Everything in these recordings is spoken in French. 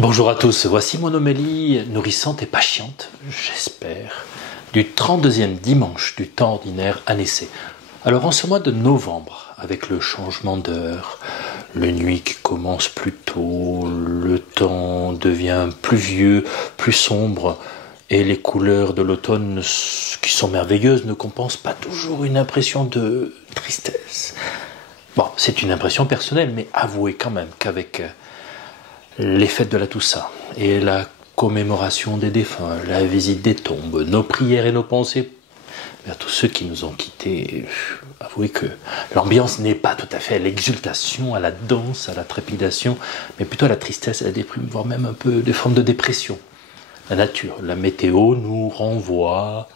Bonjour à tous, voici mon homélie nourrissante et patiente, j'espère, du 32e dimanche du temps ordinaire année C. Alors en ce mois de novembre, avec le changement d'heure, la nuit qui commence plus tôt, le temps devient pluvieux, plus sombre, et les couleurs de l'automne, qui sont merveilleuses, ne compensent pas toujours une impression de tristesse. Bon, c'est une impression personnelle, mais avouez quand même qu'avec les fêtes de la Toussaint et la commémoration des défunts, la visite des tombes, nos prières et nos pensées vers tous ceux qui nous ont quittés, avouez que l'ambiance n'est pas tout à fait à l'exultation, à la danse, à la trépidation, mais plutôt à la tristesse, à la déprime, voire même un peu des formes de dépression. La nature, la météo nous renvoie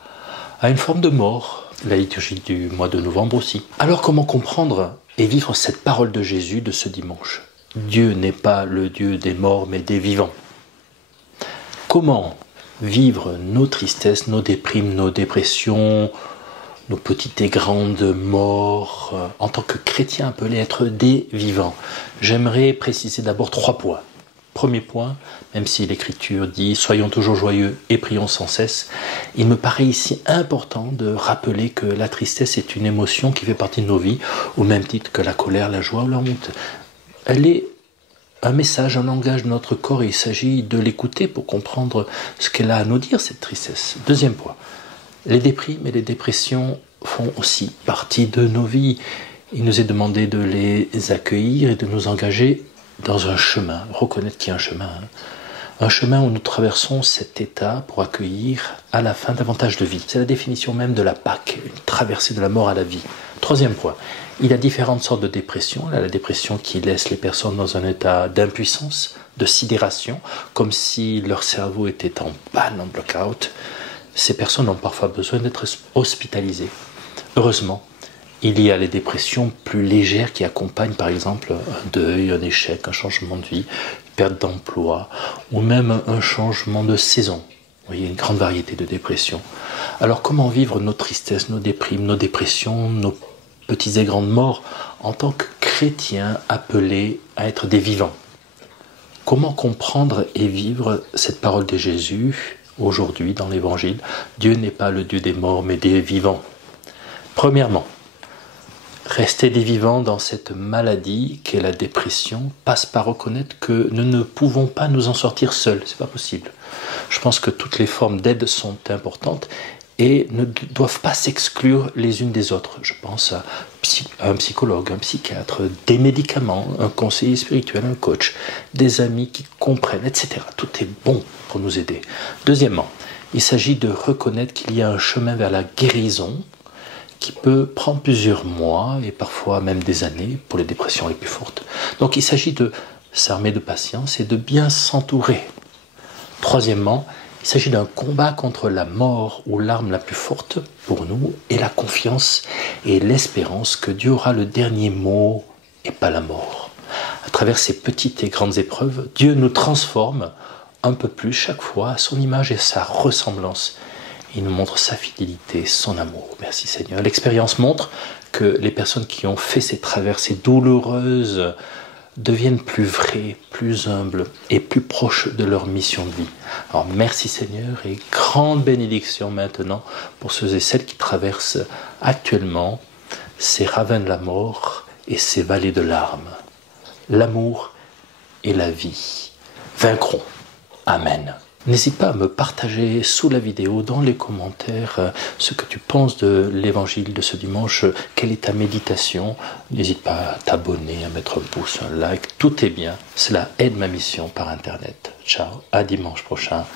à une forme de mort, la liturgie du mois de novembre aussi. Alors comment comprendre et vivre cette parole de Jésus de ce dimanche ? Dieu n'est pas le Dieu des morts, mais des vivants. Comment vivre nos tristesses, nos déprimes, nos dépressions, nos petites et grandes morts, en tant que chrétiens appelés à être des vivants? J'aimerais préciser d'abord 3 points. Premier point, même si l'Écriture dit « Soyons toujours joyeux et prions sans cesse », il me paraît ici important de rappeler que la tristesse est une émotion qui fait partie de nos vies, au même titre que la colère, la joie ou la honte. Elle est un message, un langage de notre corps et il s'agit de l'écouter pour comprendre ce qu'elle a à nous dire, cette tristesse. Deuxième point, les déprimes et les dépressions font aussi partie de nos vies. Il nous est demandé de les accueillir et de nous engager dans un chemin, reconnaître qu'il y a un chemin où nous traversons cet état pour accueillir à la fin davantage de vie. C'est la définition même de la Pâque, une traversée de la mort à la vie. Troisième point, il y a différentes sortes de dépression. La dépression qui laisse les personnes dans un état d'impuissance, de sidération, comme si leur cerveau était en panne, en block-out. Ces personnes ont parfois besoin d'être hospitalisées. Heureusement, il y a les dépressions plus légères qui accompagnent par exemple un deuil, un échec, un changement de vie, une perte d'emploi ou même un changement de saison. Vous voyez, une grande variété de dépressions. Alors comment vivre nos tristesses, nos déprimes, nos dépressions, nos petites et grandes morts en tant que chrétiens appelés à être des vivants? Comment comprendre et vivre cette parole de Jésus aujourd'hui dans l'Évangile? Dieu n'est pas le Dieu des morts mais des vivants. Premièrement, rester des vivants dans cette maladie qu'est la dépression passe par reconnaître que nous ne pouvons pas nous en sortir seuls, c'est pas possible. Je pense que toutes les formes d'aide sont importantes et ne doivent pas s'exclure les unes des autres. Je pense à un psychologue, un psychiatre, des médicaments, un conseiller spirituel, un coach, des amis qui comprennent, etc. Tout est bon pour nous aider. Deuxièmement, il s'agit de reconnaître qu'il y a un chemin vers la guérison qui peut prendre plusieurs mois et parfois même des années pour les dépressions les plus fortes. Donc il s'agit de s'armer de patience et de bien s'entourer. Troisièmement, il s'agit d'un combat contre la mort où l'arme la plus forte pour nous est la confiance et l'espérance que Dieu aura le dernier mot et pas la mort. À travers ces petites et grandes épreuves, Dieu nous transforme un peu plus chaque fois à son image et sa ressemblance. Il nous montre sa fidélité, son amour. Merci Seigneur. L'expérience montre que les personnes qui ont fait ces traversées douloureuses deviennent plus vraies, plus humbles et plus proches de leur mission de vie. Alors merci Seigneur et grande bénédiction maintenant pour ceux et celles qui traversent actuellement ces ravins de la mort et ces vallées de larmes. L'amour et la vie vaincront. Amen. N'hésite pas à me partager sous la vidéo, dans les commentaires, ce que tu penses de l'évangile de ce dimanche. Quelle est ta méditation? N'hésite pas à t'abonner, à mettre un pouce, un like. Tout est bien. Cela aide ma mission par Internet. Ciao, à dimanche prochain.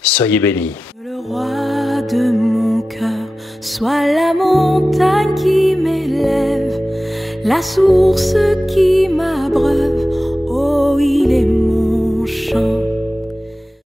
Soyez bénis. Le roi de mon cœur soit la montagne qui m'élève, la source qui m'abreuve.